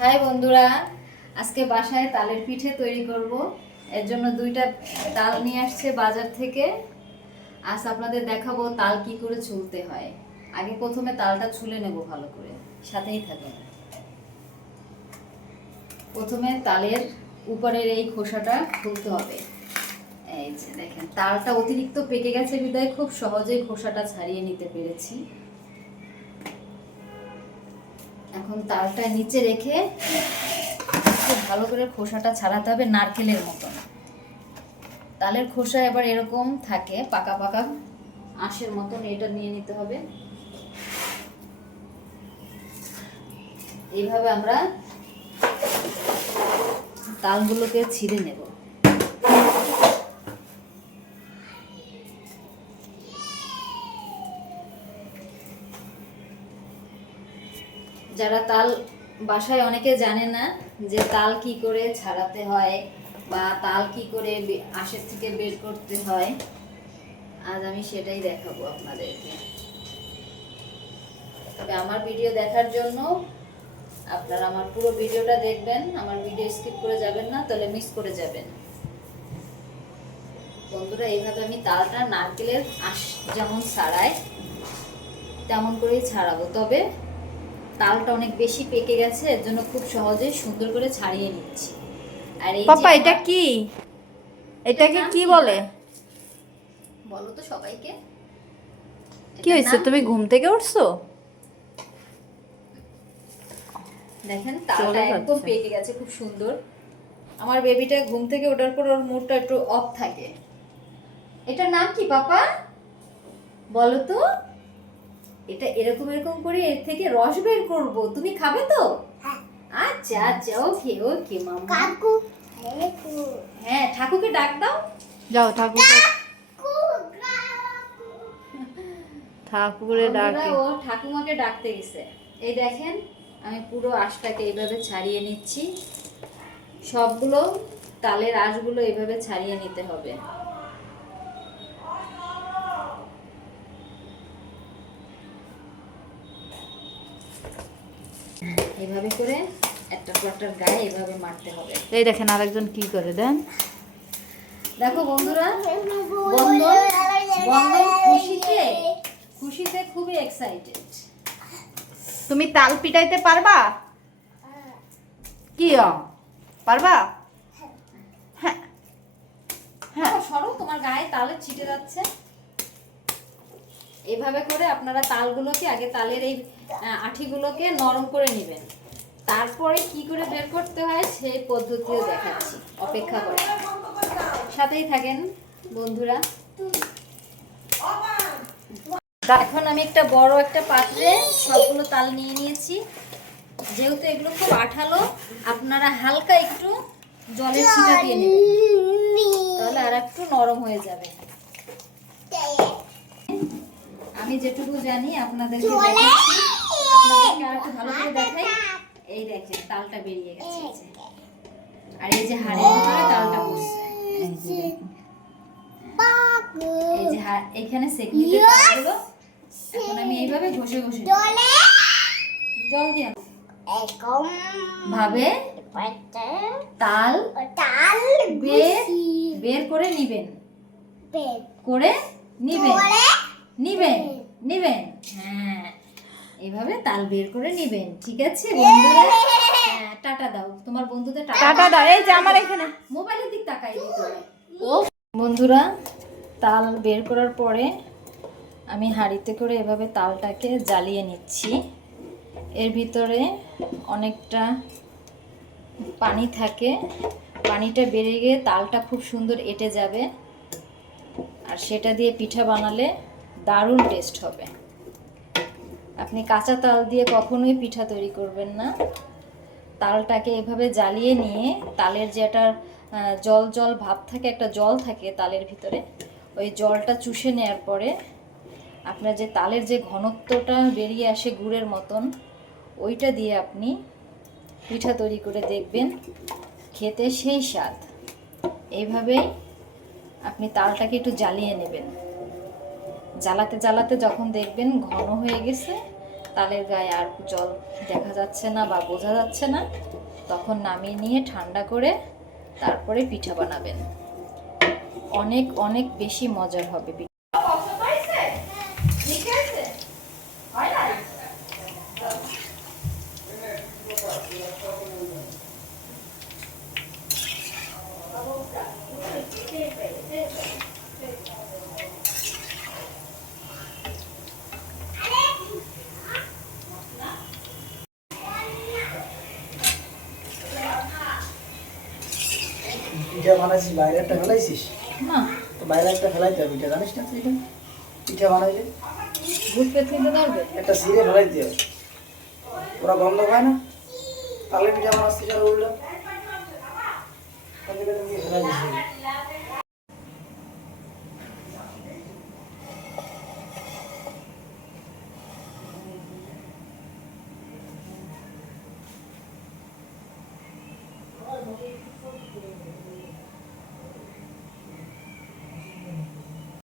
High বন্ধুরা, আজকে বাসায় তালের পিঠে তৈরি করব। এর জন্য দুইটা তাল নিয়ে আসছে বাজার থেকে। আজ আপনাদের দেখাবো তাল কি করে ছুলতে হয়। আগে প্রথমে তালটা ছুলে নেব ভালো করে, সাথেই থাকুন। প্রথমে তালের উপরের এই খোসাটা খুলতে হবে। এই যে দেখেন, তালটা অতিরিক্ত পেকে গেছে বিধায় খুব সহজেই খোসাটা ছাড়িয়ে নিতে পেরেছি। এখন তালটা নিচে রেখে খুব ভালো করে খোসাটা ছাড়াতে হবে, নারকেলের মতন। তালের খোসা এবার এরকম থাকে পাকা পাকা আঁশের মতন, এটা নিয়ে নিতে হবে। এইভাবে আমরা তালগুলোকে ছিঁড়ে নেব। যারা তাল বাসায় অনেকে জানে না যে তাল কি করে ছাড়াতে হয় বা তাল কি করে আঁশের থেকে বের করতে হয়, আজ আমি সেটাই দেখাবো আপনাদেরকে। তবে আমার ভিডিও দেখার জন্য আপনারা আমার পুরো ভিডিওটা দেখবেন, আমার ভিডিও স্কিপ করে যাবেন না, তাহলে মিস করে যাবেন। বন্ধুরা, এইভাবে আমি তালটা নারকেলের আঁশ যেমন ছাড়াই তেমন করেই ছাড়াবো। তবে তালটা অনেক বেশি পেকে গেছে, এর জন্য খুব সহজেই সুন্দর করে ছাড়িয়ে নিচ্ছি। আর এই পাপা, এটা কি? এটাকে কি বলে বলো তো সবাইকে। কি হয়েছে, তুমি ঘুম থেকে উঠছো? দেখেন তালটা একদম পেকে গেছে, খুব সুন্দর। আমার বেবিটা ঘুম থেকে ওঠার পর ওর মুডটা একটু অফ থাকে। এটার নাম কি পাপা, বলো তো? এটা এরকম এরকম করে এর থেকে রস বের করব, তুমি খাবে তো? আচ্ছা আচ্ছা, ওকে ওকে মাম্মা। কাকু, হ্যাঁ ঠাকুরকে ডাক দাও। যাও ঠাকুরে ডাকে। ও ঠাকুমাকে ডাকতে গেছে। এই দেখেন, আমি পুরো আঁশটাকে এইভাবে ছাড়িয়ে নিচ্ছি। সবগুলো তালের আঁশগুলো এইভাবে ছাড়িয়ে নিতে হবে। এইভাবে করে একটা প্লটার গায়ে এইভাবে মারতে হবে। এই দেখেন আরেকজন কি করে দেন। দেখো বন্ধুরা, বন্ধন বন্ধন খুশিতে খুশিতে খুবই এক্সাইটেড। তুমি তাল পিটাইতে পারবা? কি পারবা? হ্যাঁ হ্যাঁ, সরো, তোমার গায়ে তালের ছিটে যাচ্ছে। এইভাবে করে আপনারা তালগুলোকে আগে তালের এই আঠিগুলোকে নরম করে নেবেন, তারপরে কি করে বের করতে হয় সেই পদ্ধতিও দেখাচ্ছি। অপেক্ষা করে সাথেই থাকেন বন্ধুরা। এখন আমি একটা বড় একটা পাত্রে সবগুলো তাল নিয়ে নিয়েছি। যেহেতু এগুলো খুব আঠালো, আপনারা হালকা একটু জলের ছিটা দিয়ে নেবেন, তাহলে আর একটু নরম হয়ে যাবে। আমি যেটুকু জানি আপনাদেরকে দেখাচ্ছি, আপনাদেরকে আর একটু ভালো করে দেখাই। এই দেখেন তালটা বেরিয়ে গেছে, আর এই যে হাড়ের ভিতরে তালটা বসছে। এই যে এখানে সেকনিতে তালগুলো এখন আমি এইভাবে ঘষে ঘষে জল দিয়ে ভাবে তাল বের করে নিবেন, করে নিবেন নিবেন। হ্যাঁ, এইভাবে তাল বের করে নিবেন। ঠিক আছে বন্ধুরা, হ্যাঁ টাটা দাও তোমার বন্ধুদের, টাটা দাও। এই যে আমার এখানে মোবাইলের দিক তাকাই দিতে হবে। ও বন্ধুরা, তাল বের করার পরে আমি হাঁড়িতে করে এভাবে তালটাকে জ্বালিয়ে নিচ্ছি। এর ভিতরে অনেকটা পানি থাকে, পানিটা বেড়ে গিয়ে তালটা খুব সুন্দর এঁটে যাবে, আর সেটা দিয়ে পিঠা বানালে দারুণ টেস্ট হবে। আপনি কাঁচা তাল দিয়ে কখনোই পিঠা তৈরি করবেন না। তালটাকে এভাবে জ্বালিয়ে নিয়ে তালের যে একটা জল জল ভাব থাকে, একটা জল থাকে তালের ভিতরে, ওই জলটা চুষে নেওয়ার পরে আপনার যে তালের যে ঘনত্বটা বেরিয়ে আসে গুড়ের মতন, ওইটা দিয়ে আপনি পিঠা তৈরি করে দেখবেন, খেতে সেই স্বাদ। এইভাবেই আপনি তালটাকে একটু জ্বালিয়ে নেবেন। জ্বালাতে জ্বালাতে যখন দেখবেন ঘন হয়ে গেছে, তালের গায়ে আর দেখা যাচ্ছে না বা বোঝা যাচ্ছে না, তখন নামিয়ে নিয়ে ঠান্ডা করে তারপরে পিঠা বানাবেন। অনেক অনেক বেশি মজার হবে পিঠা। পিঠা বানাইছিস, বাইরে একটা ফেলাইছিস? না, তো বাইরে একটা ফেলাইতে হবে, পিঠা জানিস না তুই? এটা পিঠা বানাইলে ভূত পেতনিতে ধরবে। একটা সিরে ফেলাইতে হবে, ওরা গন্ধ পায় না। তাহলে পিঠা বানাচ্ছিস আর উল্টা ফেলাই দিস।